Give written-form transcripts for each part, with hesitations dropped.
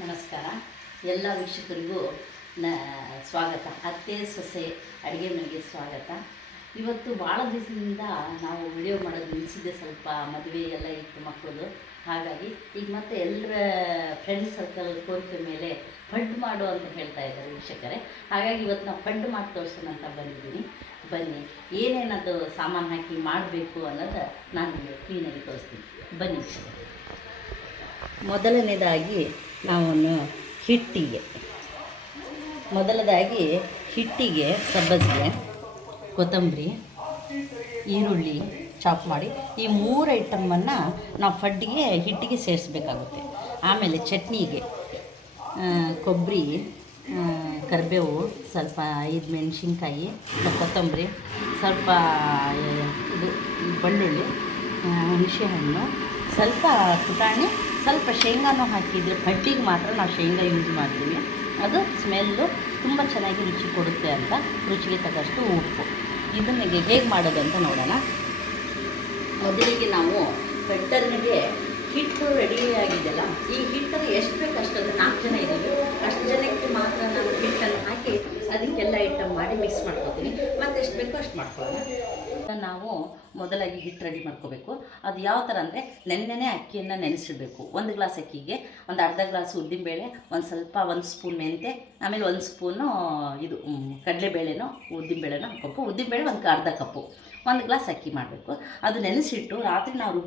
ನಮಸ್ಕಾರ. ಎಲ್ಲ ವೀಕ್ಷಕರಿಗೂ ಸ್ವಾಗತ. ಅತ್ತೆ ಸೊಸೆ ಅಡುಗೆ ಮನೆಗೆ ಸ್ವಾಗತ. ಇವತ್ತು ಭಾಳ ದಿವಸದಿಂದ ನಾವು ವಿಡಿಯೋ ಮಾಡೋದು ನಿಲ್ಲಿಸಿದ್ದೆ. ಸ್ವಲ್ಪ ಮದುವೆ ಎಲ್ಲ ಇತ್ತು ಮಕ್ಕಳು, ಹಾಗಾಗಿ ಈಗ ಮತ್ತೆ ಎಲ್ಲರ ಫ್ರೆಂಡ್ಸ್ ಸರ್ಕಲ್ ಕೋರಿಕೆ ಮೇಲೆ ಪಡ್ಡು ಮಾಡು ಅಂತ ಹೇಳ್ತಾ ಇದ್ದಾರೆ ವೀಕ್ಷಕರೇ. ಹಾಗಾಗಿ ಇವತ್ತು ನಾವು ಪಡ್ಡು ಮಾಡಿ ತೋರಿಸೋಣ ಅಂತ ಬಂದಿದ್ದೀನಿ. ಬನ್ನಿ, ಏನೇನದು ಸಾಮಾನು ಹಾಕಿ ಮಾಡಬೇಕು ಅನ್ನೋದು ನಾನು ಕ್ಲೀನಾಗಿ ತೋರಿಸ್ತೀನಿ. ಬನ್ನಿ. ಮೊದಲನೇದಾಗಿ ನಾವು ಹಿಟ್ಟಿಗೆ ಸಬ್ಬಸಿಗೆ, ಕೊತ್ತಂಬರಿ, ಈರುಳ್ಳಿ ಚಾಪ್ ಮಾಡಿ ಈ 3 ಐಟಮನ್ನು ನಾವು ಹಿಟ್ಟಿಗೆ ಸೇರಿಸ್ಬೇಕಾಗುತ್ತೆ. ಆಮೇಲೆ ಚಟ್ನಿಗೆ ಕೊಬ್ಬರಿ, ಕರಿಬೇವು, ಸ್ವಲ್ಪ 5 ಮೆಣಸಿನ್ಕಾಯಿ, ಕೊತ್ತಂಬರಿ, ಸ್ವಲ್ಪ ಇದು ಬೆಳ್ಳುಳ್ಳಿ, ಹುಣಸೆಹಣ್ಣು, ಸ್ವಲ್ಪ ಪುಟಾಣಿ, ಸ್ವಲ್ಪ ಶೇಂಗಾನೂ ಹಾಕಿದರೆ ಪಡ್ಡಿಗೆ ಮಾತ್ರ ನಾವು ಶೇಂಗಾ ಯೂಸ್ ಮಾಡ್ತೀವಿ. ಅದು ಸ್ಮೆಲ್ಲು ತುಂಬ ಚೆನ್ನಾಗಿ ರುಚಿ ಕೊಡುತ್ತೆ ಅಂತ. ರುಚಿಗೆ ತಕ್ಕಷ್ಟು ಉಪ್ಪು. ಇದನ್ನು ಹೇಗೆ ಮಾಡೋದು ಅಂತ ನೋಡೋಣ. ಮೊದಲಿಗೆ ನಾವು ಪಡ್ಡನಿಗೆ ಹಿಟ್ಟು ರೆಡಿಯಾಗಿದೆಯಲ್ಲ, ಈ ಹಿಟ್ಟನ್ನು ಎಷ್ಟು ಬೇಕು ಅಷ್ಟೊಂದು 4 ಜನ ಇದ್ದೀವಿ, ಅಷ್ಟು ಜನಕ್ಕೆ ಮಾತ್ರ ನಾನು ಹಿಟ್ಟನ್ನು ಹಾಕಿ ಅದಕ್ಕೆಲ್ಲ ಐಟಮ್ ಮಾಡಿ ಮಿಕ್ಸ್ ಮಾಡ್ಕೊತೀನಿ. ಮತ್ತು ಎಷ್ಟು ಬೇಕೋ ಅಷ್ಟು ಮಾಡ್ಕೊಳ್ಳೋಣ. ನಾವು ಮೊದಲಾಗಿ ಹಿಟ್ಟು ರೆಡಿ ಮಾಡ್ಕೋಬೇಕು. ಅದು ಯಾವ ಥರ ಅಂದರೆ, ನೆನ್ನೆನೇ ಅಕ್ಕಿಯನ್ನು ನೆನೆಸಿಡಬೇಕು. 1 ಗ್ಲಾಸ್ ಅಕ್ಕಿಗೆ ಒಂದು ಅರ್ಧ ಗ್ಲಾಸ್ ಉದ್ದಿನಬೇಳೆ, ಒಂದು ಸ್ಪೂನ್ ಮೆಂತೆ, ಆಮೇಲೆ 1 ಸ್ಪೂನು ಇದು ಕಡಲೆಬೇಳೆನೋ ಉದ್ದಿನಬೇಳೆನೋ ಹಾಕಬೇಕು. ಉದ್ದಿನಬೇಳೆ ಒಂದು ಅರ್ಧ ಕಪ್ಪು. 1 ಗ್ಲಾಸ್ ಅಕ್ಕಿ ಮಾಡಬೇಕು. ಅದು ನೆನೆಸಿಟ್ಟು ರಾತ್ರಿ ನಾವು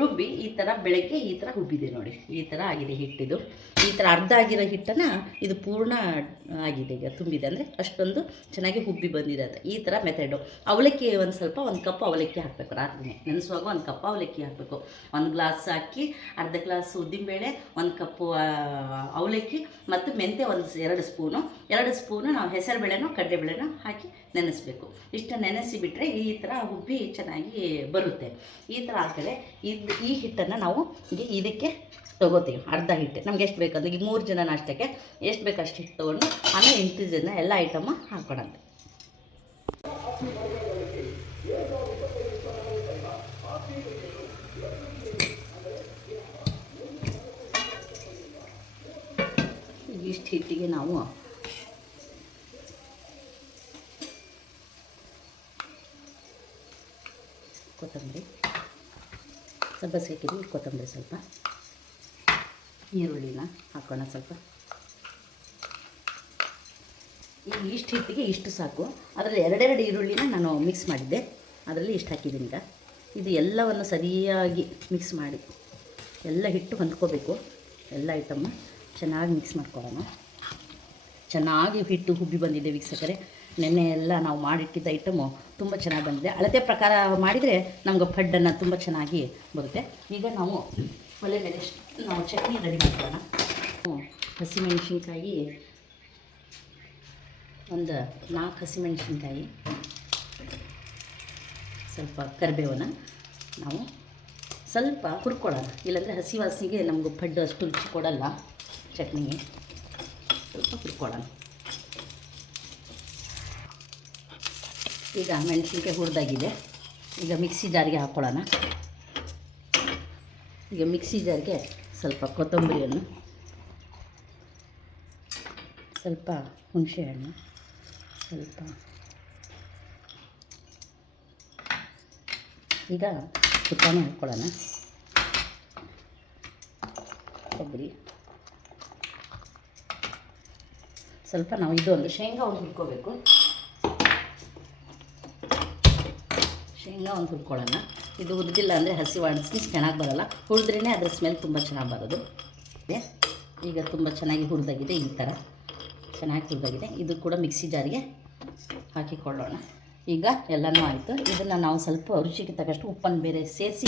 ರುಬ್ಬಿ ಈ ಥರ ಬೆಳಗ್ಗೆ ಈ ಥರ ಉಬ್ಬಿದೆ ನೋಡಿ, ಈ ಥರ ಆಗಿದೆ ಹಿಟ್ಟಿದು. ಈ ಥರ ಅರ್ಧ ಆಗಿರೋ ಹಿಟ್ಟನ್ನು ಇದು ಪೂರ್ಣ ಆಗಿದೆ, ಈಗ ತುಂಬಿದೆ ಅಂದರೆ ಅಷ್ಟೊಂದು ಚೆನ್ನಾಗಿ ಉಬ್ಬಿ ಬಂದಿದೆ ಅಂತ. ಈ ಥರ ಮೆಥಡು. ಅವಲಕ್ಕಿ ಒಂದು ಕಪ್ ಅವಲಕ್ಕಿ ಹಾಕಬೇಕು. ರಾತ್ರಿ ನೆನೆಸುವಾಗ 1 ಕಪ್ ಅವಲಕ್ಕಿ ಹಾಕಬೇಕು. 1 ಗ್ಲಾಸ್ ಅಕ್ಕಿ, ಅರ್ಧ ಗ್ಲಾಸ್ ಉದ್ದಿನಬೇಳೆ, 1 ಕಪ್ಪು ಅವಲಕ್ಕಿ ಮತ್ತು ಮೆಂತೆ 2 ಸ್ಪೂನು ನಾವು ಹೆಸರುಬೇಳೆನೋ ಕಡಲೆಬೇಳೆನೋ ಹಾಕಿ ನೆನೆಸಬೇಕು. ಇಷ್ಟು ನೆನೆಸಿಬಿಟ್ರೆ ಈ ಥರ ಉಬ್ಬಿ ಚೆನ್ನಾಗಿ ಬರುತ್ತೆ. ಈ ಥರ ಆದಮೇಲೆ ಈ ಹಿಟ್ಟನ್ನು ನಾವು ಇದಕ್ಕೆ ತೊಗೋತೀವಿ. ಅರ್ಧ ಹಿಟ್ಟು ನಮ್ಗೆ ಎಷ್ಟು ಬೇಕು ಅಂದರೆ, ಈಗ 3 ಜನ ನಾಷ್ಟಕ್ಕೆ ಎಷ್ಟು ಬೇಕು ಅಷ್ಟು ಹಿಟ್ಟು ತೊಗೊಂಡು ಆಮೇಲೆ 8 ಜನ ಎಲ್ಲ ಐಟಮ್ಮ ಹಾಕೋಣಂತೆ. ಇಷ್ಟು ಹಿಟ್ಟಿಗೆ ನಾವು ಕೊತ್ತಂಬರಿ ಸಬ್ಬಸಿ ಹಾಕಿದ್ವಿ, ಕೊತ್ತಂಬರಿ ಸ್ವಲ್ಪ, ಈರುಳ್ಳಿನ ಹಾಕೋಣ ಸ್ವಲ್ಪ. ಇಷ್ಟು ಹಿಟ್ಟಿಗೆ ಇಷ್ಟು ಸಾಕು. ಅದರಲ್ಲಿ 2 ಈರುಳ್ಳಿನ ನಾನು ಮಿಕ್ಸ್ ಮಾಡಿದ್ದೆ, ಅದರಲ್ಲಿ ಇಷ್ಟು ಹಾಕಿದ್ದೀನಿ. ಈಗ ಇದು ಎಲ್ಲವನ್ನು ಸರಿಯಾಗಿ ಮಿಕ್ಸ್ ಮಾಡಿ ಎಲ್ಲ ಹಿಟ್ಟು ಹೊಂದ್ಕೋಬೇಕು. ಎಲ್ಲ ಐಟಮ್ಮ ಚೆನ್ನಾಗಿ ಮಿಕ್ಸ್ ಮಾಡ್ಕೊಳ್ಳೋಣ. ಚೆನ್ನಾಗಿ ಹಿಟ್ಟು ಹುಬ್ಬಿ ಬಂದಿದೆ ವೀಕ್ಷಕರೇ. ನೆನ್ನೆ ಎಲ್ಲ ನಾವು ಮಾಡಿಟ್ಟಿದ್ದ ಐಟಮು ತುಂಬ ಚೆನ್ನಾಗಿ ಬಂದಿದೆ. ಅಳತೆ ಪ್ರಕಾರ ಮಾಡಿದರೆ ನಮ್ಗೆ ಪಡ್ಡನ್ನು ತುಂಬ ಚೆನ್ನಾಗಿ ಬರುತ್ತೆ. ಈಗ ನಾವು ಒಲೆ ಮೇಲೆ ನಾವು ಚಟ್ನಿ ರೆಡಿ ಮಾಡ್ಕೊಳ್ಳೋಣ. ಹಸಿಮೆಣಸಿನ್ಕಾಯಿ ಒಂದು 4 ಹಸಿಮೆಣಸಿನ್ಕಾಯಿ, ಸ್ವಲ್ಪ ಕರಿಬೇವನ್ನ ನಾವು ಸ್ವಲ್ಪ ಹುರ್ಕೊಳ್ಳೋಣ. ಇಲ್ಲಾಂದರೆ ಹಸಿ ವಾಸನೆಗೆ ನಮಗೂ ಪಡ್ಡು ಅಷ್ಟು ರುಚಿ ಕೊಡಲ್ಲ. ಚಟ್ನಿಗೆ ಸ್ವಲ್ಪ ಹುರ್ಕೊಳ್ಳೋಣ. ಈಗ ಮೆಣಸಿನ್ಕಾಯಿ ಹುರಿದಾಗಿದೆ. ಈಗ ಮಿಕ್ಸಿ ಜಾರಿಗೆ ಹಾಕ್ಕೊಳ್ಳೋಣ. ಈಗ ಮಿಕ್ಸಿ ಜಾರಿಗೆ ಸ್ವಲ್ಪ ಕೊತ್ತಂಬರಿಯನ್ನು, ಸ್ವಲ್ಪ ಹುಣಸೆಹಣ್ಣು, ಸ್ವಲ್ಪ ಈಗ ಪುಟಾಣಿ ಹಾಕ್ಕೊಳ್ಳೋಣ, ಕೊಬ್ಬರಿ ಸ್ವಲ್ಪ, ನಾವು ಇದು ಒಂದು ಶೇಂಗಾ ಹುರ್ಕೋಬೇಕು. ಶೇಂಗಾ ಹುರ್ಕೊಳ್ಳೋಣ. ಇದು ಹುರಿದಿಲ್ಲ ಅಂದರೆ ಹಸಿ ವಾಸನೆ ಚೆನ್ನಾಗಿ ಬರೋಲ್ಲ. ಹುರಿದ್ರೇ ಅದರ ಸ್ಮೆಲ್ ತುಂಬ ಚೆನ್ನಾಗಿ ಬರೋದು. ಈಗ ತುಂಬ ಚೆನ್ನಾಗಿ ಹುರಿದಾಗಿದೆ. ಈ ಥರ ಚೆನ್ನಾಗಿ ಹುರಿದಾಗಿದೆ. ಇದು ಕೂಡ ಮಿಕ್ಸಿ ಜಾರಿಗೆ ಹಾಕಿಕೊಳ್ಳೋಣ. ಈಗ ಎಲ್ಲನೂ ಆಯಿತು. ಇದನ್ನು ನಾವು ಸ್ವಲ್ಪ ರುಚಿಗೆ ತಕ್ಕಷ್ಟು ಉಪ್ಪನ್ನು ಬೇರೆ ಸೇರಿಸಿ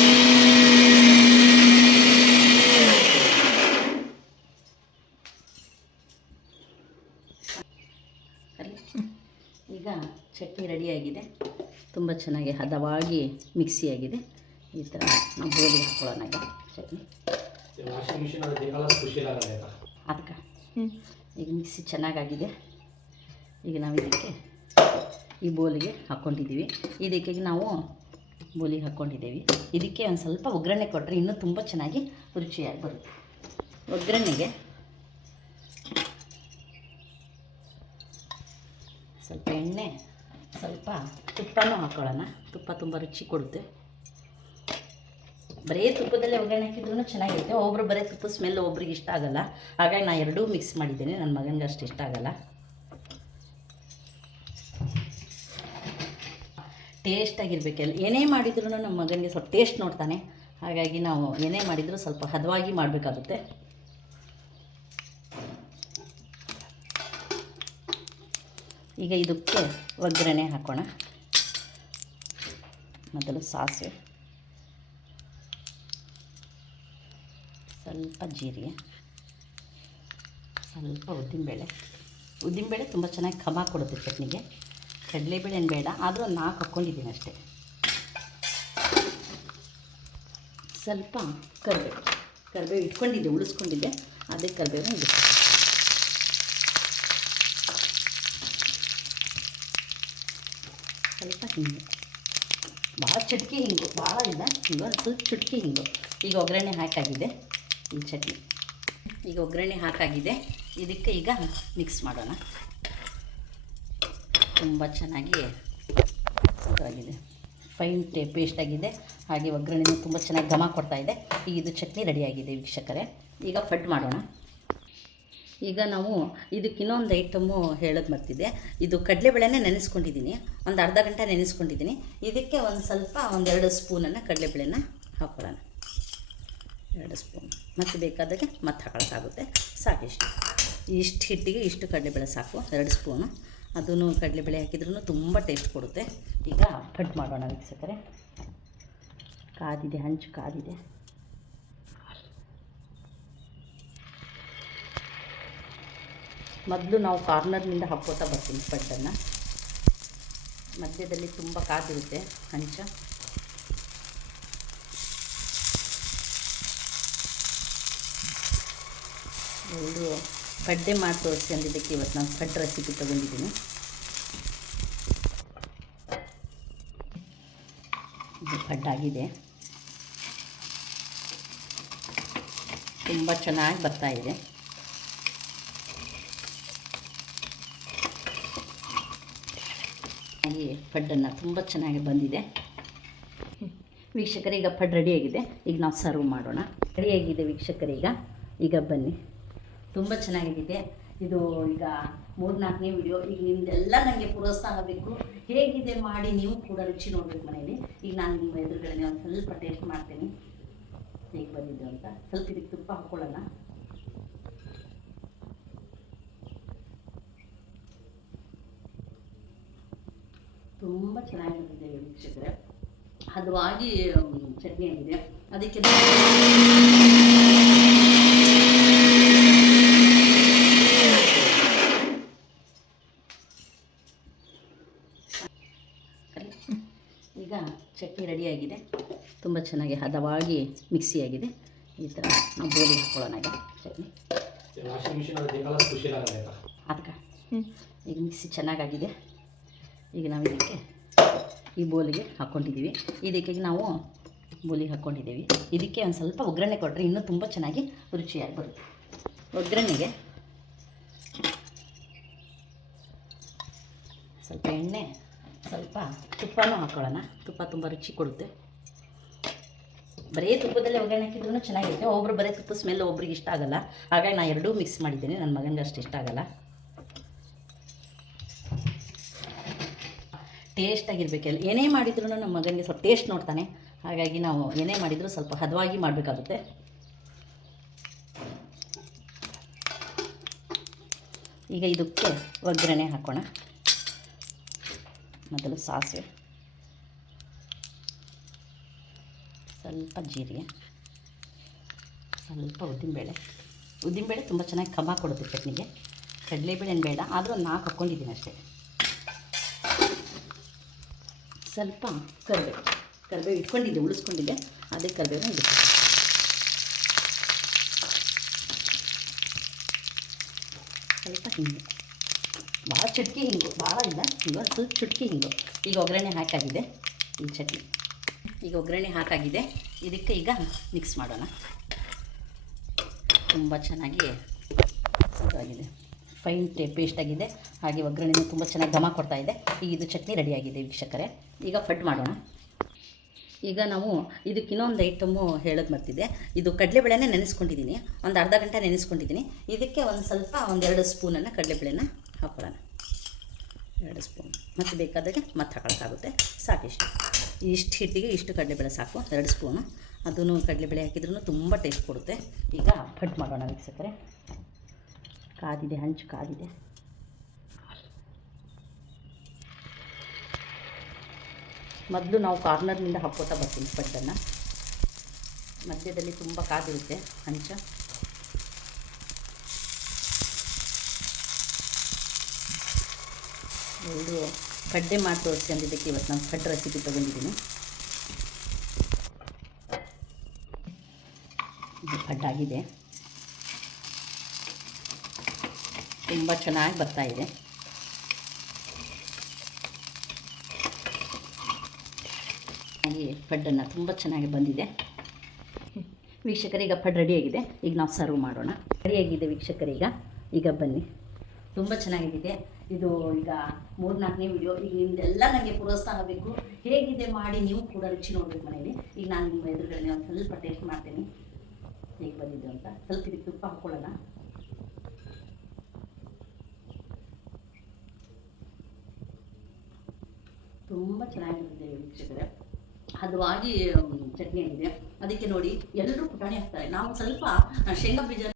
ಈಗ ಚಟ್ನಿ ರೆಡಿಯಾಗಿದೆ. ತುಂಬ ಚೆನ್ನಾಗಿ ಹದವಾಗಿ ಮಿಕ್ಸಿಯಾಗಿದೆ. ಈ ಥರ ನಾವು ಬೋಲಿಗೆ ಹಾಕ್ಕೊಳ್ಳೋಣ. ಈಗ ಚಟ್ನಿ ಅದಕ್ಕೆ ಈಗ ಮಿಕ್ಸಿ ಚೆನ್ನಾಗಾಗಿದೆ. ಈಗ ನಾವು ಇದಕ್ಕೆ ಈ ಬೋಲಿಗೆ ಹಾಕ್ಕೊಂಡಿದ್ದೀವಿ. ಇದಕ್ಕೆ ನಾವು ಬೋಲಿಗೆ ಹಾಕ್ಕೊಂಡಿದ್ದೀವಿ. ಇದಕ್ಕೆ ಒಂದು ಸ್ವಲ್ಪ ಒಗ್ಗರಣೆ ಕೊಟ್ಟರೆ ಇನ್ನೂ ತುಂಬ ಚೆನ್ನಾಗಿ ರುಚಿಯಾಗಿ ಬರುತ್ತೆ. ಒಗ್ಗರಣೆಗೆ ಸ್ವಲ್ಪ ಎಣ್ಣೆ, ಸ್ವಲ್ಪ ತುಪ್ಪನೂ ಹಾಕ್ಕೊಳ್ಳೋಣ. ತುಪ್ಪ ತುಂಬ ರುಚಿ ಕೊಡುತ್ತೆ. ಬರೀ ತುಪ್ಪದಲ್ಲೇ ಒಗ್ಗರಣೆ ಹಾಕಿದ್ರೂ ಚೆನ್ನಾಗಿರುತ್ತೆ. ಒಬ್ಬರು ಬರೀ ತುಪ್ಪ ಸ್ಮೆಲ್ ಒಬ್ರಿಗೆ ಇಷ್ಟ ಆಗೋಲ್ಲ. ಹಾಗಾಗಿ ನಾನು ಎರಡೂ ಮಿಕ್ಸ್ ಮಾಡಿದ್ದೇನೆ. ನನ್ನ ಮಗನಿಗೆ ಅಷ್ಟು ಇಷ್ಟ ಆಗೋಲ್ಲ. ಟೇಸ್ಟಾಗಿರ್ಬೇಕಲ್ಲ. ಏನೇ ಮಾಡಿದ್ರೂ ನಮ್ಮ ಮಗನಿಗೆ ಸ್ವಲ್ಪ ಟೇಸ್ಟ್ ನೋಡ್ತಾನೆ. ಹಾಗಾಗಿ ನಾವು ಏನೇ ಮಾಡಿದರೂ ಸ್ವಲ್ಪ ಹದವಾಗಿ ಮಾಡಬೇಕಾಗುತ್ತೆ. ಈಗ ಇದಕ್ಕೆ ಒಗ್ಗರಣೆ ಹಾಕೋಣ. ಮೊದಲು ಸಾಸಿವೆ, ಸ್ವಲ್ಪ ಜೀರಿಗೆ, ಸ್ವಲ್ಪ ಉದ್ದಿನಬೇಳೆ ತುಂಬ ಚೆನ್ನಾಗಿ ಘಮ ಕೊಡುತ್ತೆ ಚಟ್ನಿಗೆ. ಕಡಲೆಬೇಳೆ ಏನು ಬೇಡ, ಆದರೂ 4 ಹಾಕ್ಕೊಂಡಿದ್ದೀನಿ ಅಷ್ಟೇ. ಸ್ವಲ್ಪ ಕರಿಬೇವು ಇಟ್ಕೊಂಡಿದ್ದೆ, ಉಳಿಸ್ಕೊಂಡಿದ್ದೆ, ಅದೇ ಕರಿಬೇವು ಇದೆ. ಸ್ವಲ್ಪ ಹಿಂಗು, ಭಾಳ ಚುಟ್ಕಿ ಹಿಂಗು, ಭಾಳ ಇಲ್ಲ ಹಿಂಗು, ಸ್ವಲ್ಪ ಚುಟ್ಕಿ ಹಿಂಗು. ಈಗ ಒಗ್ಗರಣೆ ಹಾಕಾಗಿದೆ ಈ ಚಟ್ನಿ. ಈಗ ಒಗ್ಗರಣೆ ಹಾಕಾಗಿದೆ. ಇದಕ್ಕೆ ಈಗ ಮಿಕ್ಸ್ ಮಾಡೋಣ. ತುಂಬ ಚೆನ್ನಾಗಿ ಇದಾಗಿದೆ, ಫೈನ್ ಪೇಸ್ಟ್ ಆಗಿದೆ. ಹಾಗೆ ಒಗ್ಗರಣೆನೂ ತುಂಬ ಚೆನ್ನಾಗಿ ಘಮ ಕೊಡ್ತಾಯಿದೆ. ಈಗ ಇದು ಚಟ್ನಿ ರೆಡಿಯಾಗಿದೆ ವೀಕ್ಷಕರೇ. ಈಗ ಫಡ್ ಮಾಡೋಣ. ಈಗ ನಾವು ಇದಕ್ಕೆ ಇನ್ನೊಂದು ಐಟಮು ಹೇಳೋದು ಮರ್ತಿದ್ದೆ. ಇದು ಕಡಲೆಬೇಳೆನೇ ನೆನೆಸ್ಕೊಂಡಿದ್ದೀನಿ, ಒಂದು ಅರ್ಧ ಗಂಟೆ ನೆನೆಸ್ಕೊಂಡಿದ್ದೀನಿ. ಇದಕ್ಕೆ ಒಂದು 2 ಸ್ಪೂನನ್ನು ಕಡಲೆಬೇಳೆನ ಹಾಕ್ಕೊಳ್ಳೋಣ. 2 ಸ್ಪೂನ್, ಮತ್ತು ಬೇಕಾದಾಗೆ ಮತ್ತೆ ಹಾಕೋಕ್ಕಾಗುತ್ತೆ. ಸಾಕು, ಇಷ್ಟು ಹಿಟ್ಟಿಗೆ ಇಷ್ಟು ಕಡಲೆಬೇಳೆ ಸಾಕು. 2 ಸ್ಪೂನು. ಅದೂ ಕಡಲೆಬೇಳೆ ಹಾಕಿದ್ರೂ ತುಂಬ ಟೇಸ್ಟ್ ಕೊಡುತ್ತೆ. ಈಗ ಕಟ್ ಮಾಡೋಣ ವೀಕ್ಷಕರೇ. ಕಾದಿದೆ, ಹಂಚು ಕಾದಿದೆ. ಮೊದಲು ನಾವು ಕಾರ್ನರ್ನಿಂದ ಹಾಕ್ಕೋತಾ ಬರ್ತೀನಿ ಪಡ್ಡನ್ನು. ಮಧ್ಯದಲ್ಲಿ ತುಂಬ ಕಾದಿರುತ್ತೆ ಹಂಚು. ಒಂದು ಪಡ್ಡೆ ಮಾಡಿ ತೋರಿಸಿ ಅಂದಿದ್ದಕ್ಕೆ ಇವತ್ತು ನಾನು ಪಡ್ಡು ರೆಸಿಪಿ ತೊಗೊಂಡಿದ್ದೀನಿ. ಇದು ಪಡ್ಡಾಗಿದೆ, ತುಂಬ ಚೆನ್ನಾಗಿ ಬರ್ತಾಯಿದೆ. ಹಾಗೆ ಪಡ್ಡನ್ನು ತುಂಬ ಚೆನ್ನಾಗಿ ಬಂದಿದೆ ವೀಕ್ಷಕರೇ. ಈಗ ಪಡ್ಡು ರೆಡಿಯಾಗಿದೆ. ಈಗ ನಾವು ಸರ್ವ್ ಮಾಡೋಣ. ರೆಡಿಯಾಗಿದೆ ವೀಕ್ಷಕರೇ. ಈಗ ಬನ್ನಿ. ತುಂಬ ಚೆನ್ನಾಗಿದೆ ಇದು. ಈಗ 3-4ನೇ ವಿಡಿಯೋ. ಈಗ ನಿಮ್ಮದೆಲ್ಲ ನನಗೆ ಪ್ರೋತ್ಸಾಹ ಬೇಕು. ಹೇಗಿದೆ ಮಾಡಿ ನೀವು ಕೂಡ ರುಚಿ ನೋಡಬೇಕು ಮನೆಯಲ್ಲಿ. ಈಗ ನಾನು ನಿಮ್ಮ ಎದುರುಗಡೆ ಒಂದು ಸ್ವಲ್ಪ ಟೇಸ್ಟ್ ಮಾಡ್ತೀನಿ ಹೇಗೆ ಬಂದಿದ್ದು ಅಂತ. ಸ್ವಲ್ಪ ಇದಕ್ಕೆ ತುಪ್ಪ ಹಾಕ್ಕೊಳ್ಳೋಣ. ತುಂಬ ಚೆನ್ನಾಗಿ ಬಂದಿದೆ ವೀಕ್ಷಕರೇ. ಹದವಾಗಿ ಚಟ್ನಿ ಆಗಿದೆ. ಅದಕ್ಕೆ ಈಗ ಚಟ್ನಿ ರೆಡಿಯಾಗಿದೆ. ತುಂಬ ಚೆನ್ನಾಗಿ ಹದವಾಗಿ ಮಿಕ್ಸಿಯಾಗಿದೆ. ಈ ಥರ ನಾವು ಬೋಲಿಗೆ ಹಾಕ್ಕೊಳ್ಳೋಣ. ಈಗ ಚಟ್ನಿ ಅದಕ್ಕೆ ಈಗ ಮಿಕ್ಸಿ ಚೆನ್ನಾಗಾಗಿದೆ. ಈಗ ನಾವು ಇದಕ್ಕೆ ಈ ಬೋಲಿಗೆ ಹಾಕ್ಕೊಂಡಿದ್ದೀವಿ. ಇದಕ್ಕೆ ನಾವು ಬೋಲಿಗೆ ಹಾಕ್ಕೊಂಡಿದ್ದೀವಿ. ಇದಕ್ಕೆ ಒಂದು ಸ್ವಲ್ಪ ಒಗ್ಗರಣೆ ಕೊಟ್ಟರೆ ಇನ್ನೂ ತುಂಬ ಚೆನ್ನಾಗಿ ರುಚಿಯಾಗಿ ಬರುತ್ತೆ. ಒಗ್ಗರಣೆಗೆ ಸ್ವಲ್ಪ ಎಣ್ಣೆ, ಸ್ವಲ್ಪ ತುಪ್ಪನೂ ಹಾಕ್ಕೊಳ್ಳೋಣ. ತುಪ್ಪ ತುಂಬ ರುಚಿ ಕೊಡುತ್ತೆ. ಬರೀ ತುಪ್ಪದಲ್ಲೇ ಒಗ್ಗರಣೆ ಹಾಕಿದ್ರೂ ಚೆನ್ನಾಗಿರುತ್ತೆ. ಒಬ್ಬರು ಬರೀ ತುಪ್ಪ ಸ್ಮೆಲ್ ಒಬ್ರಿಗೆ ಇಷ್ಟ ಆಗೋಲ್ಲ. ಹಾಗಾಗಿ ನಾನು ಎರಡೂ ಮಿಕ್ಸ್ ಮಾಡಿದ್ದೀನಿ. ನನ್ನ ಮಗನಿಗೆ ಅಷ್ಟು ಇಷ್ಟ ಆಗೋಲ್ಲ. ಟೇಸ್ಟಾಗಿರ್ಬೇಕಲ್ಲ. ಏನೇ ಮಾಡಿದ್ರೂ ನಮ್ಮ ಮಗನಿಗೆ ಸ್ವಲ್ಪ ಟೇಸ್ಟ್ ನೋಡ್ತಾನೆ. ಹಾಗಾಗಿ ನಾವು ಏನೇ ಮಾಡಿದರೂ ಸ್ವಲ್ಪ ಹದವಾಗಿ ಮಾಡಬೇಕಾಗುತ್ತೆ. ಈಗ ಇದಕ್ಕೆ ಒಗ್ಗರಣೆ ಹಾಕೋಣ. ಮೊದಲು ಸಾಸಿವೆ, ಸ್ವಲ್ಪ ಜೀರಿಗೆ, ಸ್ವಲ್ಪ ಉದ್ದಿನಬೇಳೆ ತುಂಬ ಚೆನ್ನಾಗಿ ಘಮ ಕೊಡುತ್ತೆ ಚಟ್ನಿಗೆ. ಕಡಲೆಬೇಳೆ ಏನು ಬೇಡ, ಆದರೂ 4 ಹಾಕ್ಕೊಂಡಿದ್ದೀನಿ ಅಷ್ಟೇ. ಸ್ವಲ್ಪ ಕರಿಬೇವು ಇಟ್ಕೊಂಡಿದ್ದೆ, ಉಳಿಸ್ಕೊಂಡಿದ್ದೆ, ಅದೇ ಕರಿಬೇವು ಇದೆ. ಸ್ವಲ್ಪ ಹಿಂಗು, ಭಾಳ ಚುಟ್ಕಿ ಹಿಂಗು, ಭಾಳ ಇಲ್ಲ ಹಿಂಗು, ಸ್ವಲ್ಪ ಚುಟ್ಕಿ ಹಿಂಗು. ಈಗ ಒಗ್ಗರಣೆ ಹಾಕಾಗಿದೆ ಈ ಚಟ್ನಿ. ಈಗ ಒಗ್ಗರಣೆ ಹಾಕಾಗಿದೆ. ಇದಕ್ಕೆ ಈಗ ಮಿಕ್ಸ್ ಮಾಡೋಣ. ತುಂಬ ಚೆನ್ನಾಗಿ ಇದಾಗಿದೆ, ಫೈನ್ ಪೇಸ್ಟ್ ಆಗಿದೆ. ಹಾಗೆ ಒಗ್ಗರಣೆನೂ ತುಂಬ ಚೆನ್ನಾಗಿ ಘಮ ಕೊಡ್ತಾ ಇದೆ. ಈಗ ಇದು ಚಟ್ನಿ ರೆಡಿಯಾಗಿದೆ ವೀಕ್ಷಕರೇ. ಈಗ ಫಡ್ ಮಾಡೋಣ. ಈಗ ನಾವು ಇದಕ್ಕೆ ಇನ್ನೊಂದು ಐಟಮು ಹೇಳೋದು ಮರ್ತಿದ್ದೆ. ಇದು ಕಡಲೆಬೇಳೆನೇ ನೆನೆಸ್ಕೊಂಡಿದ್ದೀನಿ, ಒಂದು ಅರ್ಧ ಗಂಟೆ ನೆನೆಸ್ಕೊಂಡಿದ್ದೀನಿ. ಇದಕ್ಕೆ ಒಂದು ಸ್ವಲ್ಪ 1-2 ಸ್ಪೂನನ್ನು ಕಡಲೆಬೇಳೆನ ಹಾಕೊಳ್ಳೋಣ. 2 ಸ್ಪೂನ್, ಮತ್ತು ಬೇಕಾದಾಗೆ ಮತ್ತೆ ಹಾಕೋಕ್ಕಾಗುತ್ತೆ. ಸಾಕಿಷ್ಟು, ಇಷ್ಟು ಹಿಟ್ಟಿಗೆ ಇಷ್ಟು ಕಡಲೆಬೇಳೆ ಸಾಕು. 2 ಸ್ಪೂನು ಅದೂ ಕಡಲೆಬೇಳೆ ಹಾಕಿದ್ರೂ ತುಂಬ ಟೇಸ್ಟ್ ಕೊಡುತ್ತೆ. ಈಗ ಫಡ್ ಮಾಡೋಣ ವೀಕ್ಷಕರೇ. ಕಾದಿದೆ, ಹಂಚು ಕಾದಿದೆ. ಮೊದಲು ನಾವು ಕಾರ್ನರ್ನಿಂದ ಹಾಕ್ಕೋತಾ ಬರ್ತೀನಿ ಪಡ್ಡನ್ನು. ಮಧ್ಯದಲ್ಲಿ ತುಂಬ ಕಾದಿರುತ್ತೆ ಹಂಚು. ಎರಡು ಕಡ್ಡೆ ಮಾಡಿ ತೋರಿಸಿ ಅಂದಿದ್ದಕ್ಕೆ ಇವತ್ತು ನಾನು ಪಡ್ಡು ರೆಸಿಪಿ ತೊಗೊಂಡಿದ್ದೀನಿ. ಇದು ಪಡ್ಡಾಗಿದೆ, ತುಂಬ ಚೆನ್ನಾಗಿ ಬರ್ತಾಯಿದೆ. ಹಾಗೆ ಪಡ್ಡನ್ನು ತುಂಬ ಚೆನ್ನಾಗಿ ಬಂದಿದೆ ವೀಕ್ಷಕರೇ. ಈಗ ಪಡ್ಡು ರೆಡಿಯಾಗಿದೆ. ಈಗ ನಾವು ಸರ್ವ್ ಮಾಡೋಣ. ರೆಡಿಯಾಗಿದೆ ವೀಕ್ಷಕರೀಗ. ಈಗ ಬನ್ನಿ, ತುಂಬ ಚೆನ್ನಾಗಿದೆ ಇದು. ಈಗ 3-4ನೇ ವಿಡಿಯೋ. ಈಗ ನಿಮ್ಮದೆಲ್ಲ ನನಗೆ ಪ್ರೋತ್ಸಾಹ ಬೇಕು. ಹೇಗಿದೆ ಮಾಡಿ ನೀವು ಕೂಡ ರುಚಿ ನೋಡಬೇಕು ಮನೆಯಲ್ಲಿ. ಈಗ ನಾನು ನಿಮ್ಮ ಎದುರುಗಡೆ ಒಂದು ಸ್ವಲ್ಪ ಟೇಸ್ಟ್ ಮಾಡ್ತೀನಿ ಹೇಗೆ ಬಂದಿದ್ದು ಅಂತ. ಸ್ವಲ್ಪ ಇದಕ್ಕೆ ತುಪ್ಪ ಹಾಕ್ಕೊಳ್ಳೋಣ. ತುಂಬ ಚೆನ್ನಾಗಿರುತ್ತೆ ವೀಕ್ಷಕರೇ. ಹದವಾಗಿ ಚಟ್ನಿ ಆಗಿದೆ. ಅದಕ್ಕೆ ನೋಡಿ ಎಲ್ಲರೂ ಪುಟಾಣಿ ಹಾಕ್ತಾರೆ. ನಾವು ಸ್ವಲ್ಪ ಶೇಂಗಾ ಬೀಜ